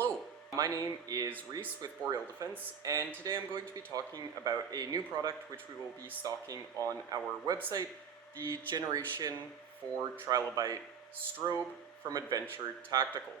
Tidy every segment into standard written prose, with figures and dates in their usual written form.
Hello, my name is Reese with Boreal Defense, and today I'm going to be talking about a new product which we will be stocking on our website, the Generation 4 Trilobite strobe from Adventure Tactical.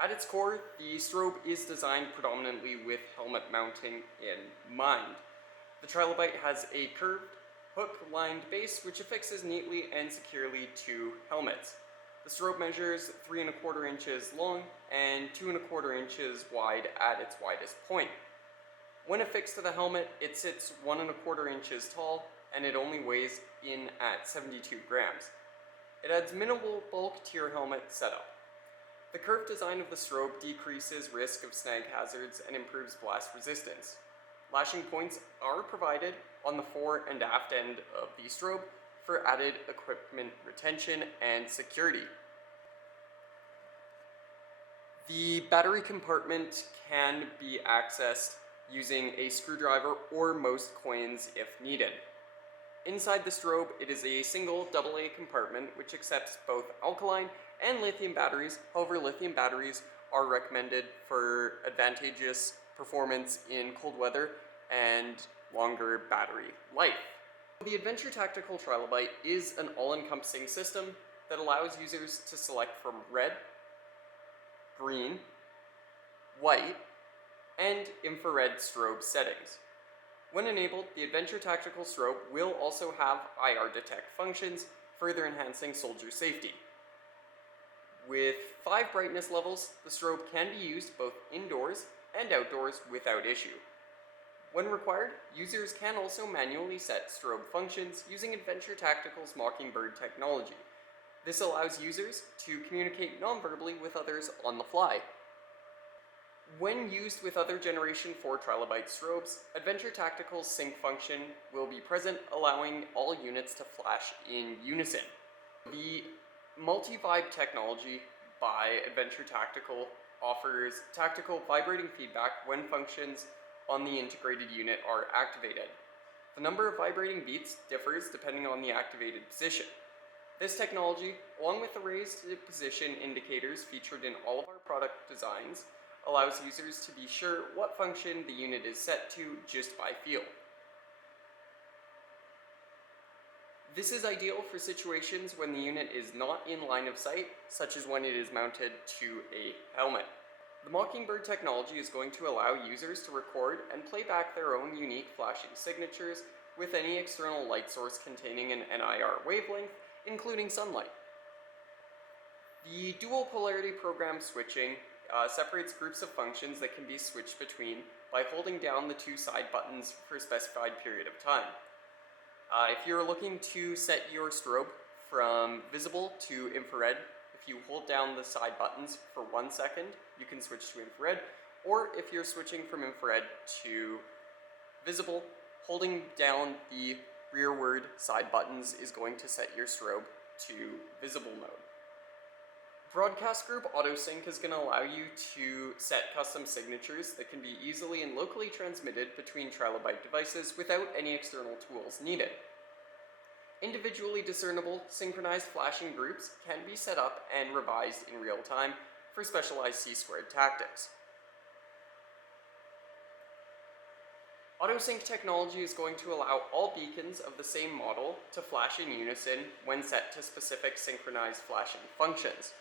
At its core, the strobe is designed predominantly with helmet mounting in mind. The Trilobite has a curved, hook-lined base which affixes neatly and securely to helmets. The strobe measures 3 1/4 inches long and 2 1/4 inches wide at its widest point. When affixed to the helmet, it sits 1 1/4 inches tall and it only weighs in at 72 grams. It adds minimal bulk to your helmet setup. The curved design of the strobe decreases risk of snag hazards and improves blast resistance. Lashing points are provided on the fore and aft end of the strobe for added equipment retention and security. The battery compartment can be accessed using a screwdriver or most coins if needed. Inside the strobe, it is a single AA compartment which accepts both alkaline and lithium batteries. However, lithium batteries are recommended for advantageous performance in cold weather and longer battery life. The Adventure Tactical Trilobite is an all-encompassing system that allows users to select from red, green, white, and infrared strobe settings. When enabled, the Adventure Tactical strobe will also have IR detect functions, further enhancing soldier safety. With 5 brightness levels, the strobe can be used both indoors and outdoors without issue. When required, users can also manually set strobe functions using Adventure Tactical's Mockingbird technology. This allows users to communicate non-verbally with others on the fly. When used with other Generation 4 Trilobite strobes, Adventure Tactical's sync function will be present, allowing all units to flash in unison. The multi-vibe technology by Adventure Tactical offers tactical vibrating feedback when functions on the integrated unit are activated. The number of vibrating beats differs depending on the activated position. This technology, along with the raised position indicators featured in all of our product designs, allows users to be sure what function the unit is set to just by feel. This is ideal for situations when the unit is not in line of sight, such as when it is mounted to a helmet. The Mockingbird technology is going to allow users to record and play back their own unique flashing signatures with any external light source containing an NIR wavelength, including sunlight. The dual polarity program switching separates groups of functions that can be switched between by holding down the 2 side buttons for a specified period of time. If you're looking to set your strobe from visible to infrared, if you hold down the side buttons for 1 second, you can switch to infrared, or if you're switching from infrared to visible, holding down the rearward side buttons is going to set your strobe to visible mode. Broadcast Group AutoSync is going to allow you to set custom signatures that can be easily and locally transmitted between Trilobite devices without any external tools needed. Individually discernible synchronized flashing groups can be set up and revised in real time for specialized C-squared tactics. AutoSync technology is going to allow all beacons of the same model to flash in unison when set to specific synchronized flashing functions.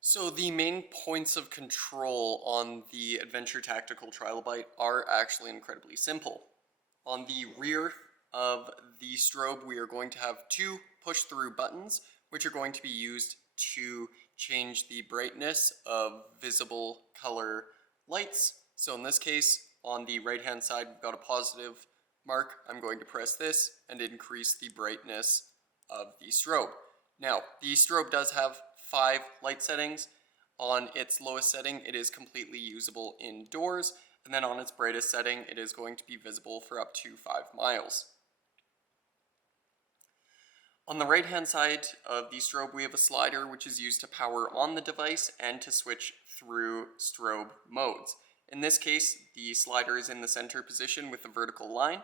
So the main points of control on the Adventure Tactical Trilobite are actually incredibly simple. On the rear of the strobe, we are going to have 2 push-through buttons, which are going to be used to change the brightness of visible color lights. So in this case, on the right-hand side, we've got a positive mark. I'm going to press this and increase the brightness of the strobe. Now, the strobe does have 5 light settings. On its lowest setting, it is completely usable indoors, and then on its brightest setting, it is going to be visible for up to 5 miles. On the right-hand side of the strobe, we have a slider which is used to power on the device and to switch through strobe modes. In this case, the slider is in the center position with the vertical line,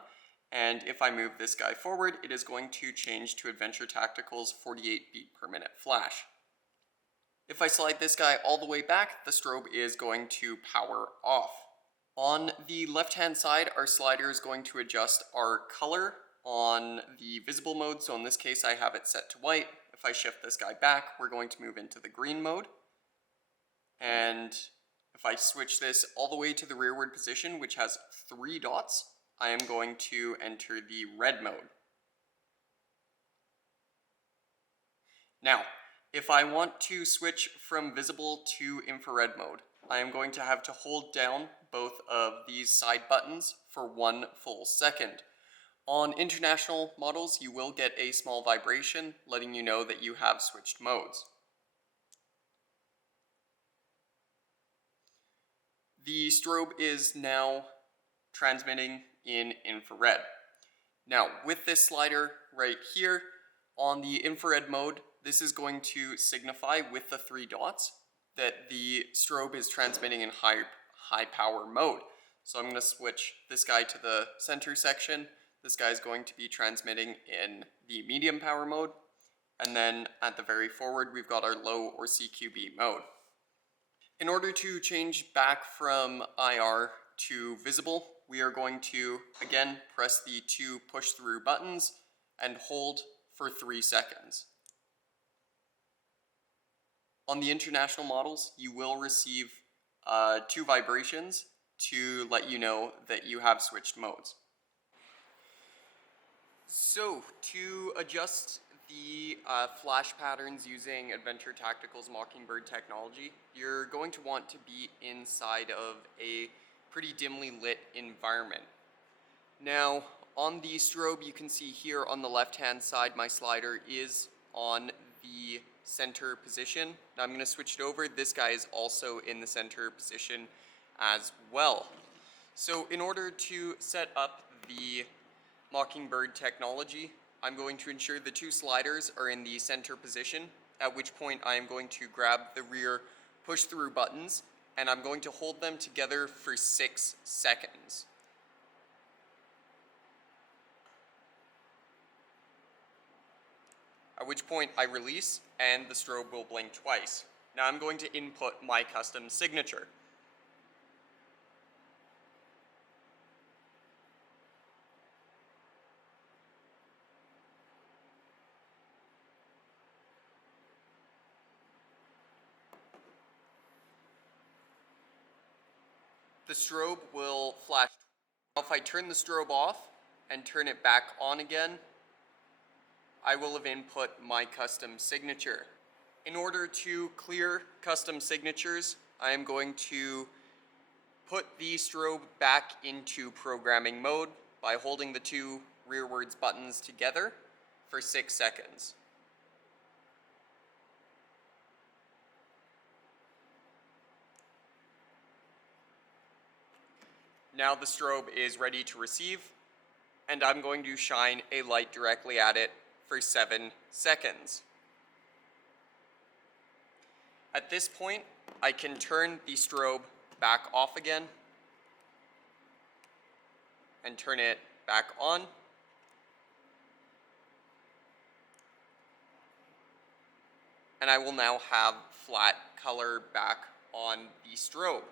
and if I move this guy forward, it is going to change to Adventure Tactical's 48 beat per minute flash. If I slide this guy all the way back, the strobe is going to power off. On the left-hand side, our slider is going to adjust our color on the visible mode. So in this case, I have it set to white. If I shift this guy back, we're going to move into the green mode. And if I switch this all the way to the rearward position, which has 3 dots, I am going to enter the red mode. Now, if I want to switch from visible to infrared mode, I am going to have to hold down both of these side buttons for 1 full second. On international models, you will get a small vibration letting you know that you have switched modes. The strobe is now transmitting in infrared. Now, with this slider right here, on the infrared mode, this is going to signify with the 3 dots that the strobe is transmitting in high power mode. So I'm going to switch this guy to the center section. This guy is going to be transmitting in the medium power mode. And then at the very forward, we've got our low or CQB mode. In order to change back from IR to visible, we are going to, again, press the 2 push-through buttons and hold for 3 seconds. On the international models, you will receive 2 vibrations to let you know that you have switched modes. So, to adjust the flash patterns using Adventure Tactical's Mockingbird technology, you're going to want to be inside of a pretty dimly lit environment. Now, on the strobe, you can see here on the left-hand side, my slider is on the center position. Now I'm going to switch it over. This guy is also in the center position as well. So in order to set up the Mockingbird technology, I'm going to ensure the 2 sliders are in the center position, at which point I am going to grab the rear push-through buttons, and I'm going to hold them together for 6 seconds. At which point I release and the strobe will blink twice. Now I'm going to input my custom signature. The strobe will flash. Now if I turn the strobe off and turn it back on again, I will have input my custom signature. In order to clear custom signatures, I am going to put the strobe back into programming mode by holding the 2 rearwards buttons together for 6 seconds. Now the strobe is ready to receive, and I'm going to shine a light directly at it for 7 seconds. At this point, I can turn the strobe back off again and turn it back on. And I will now have flat color back on the strobe.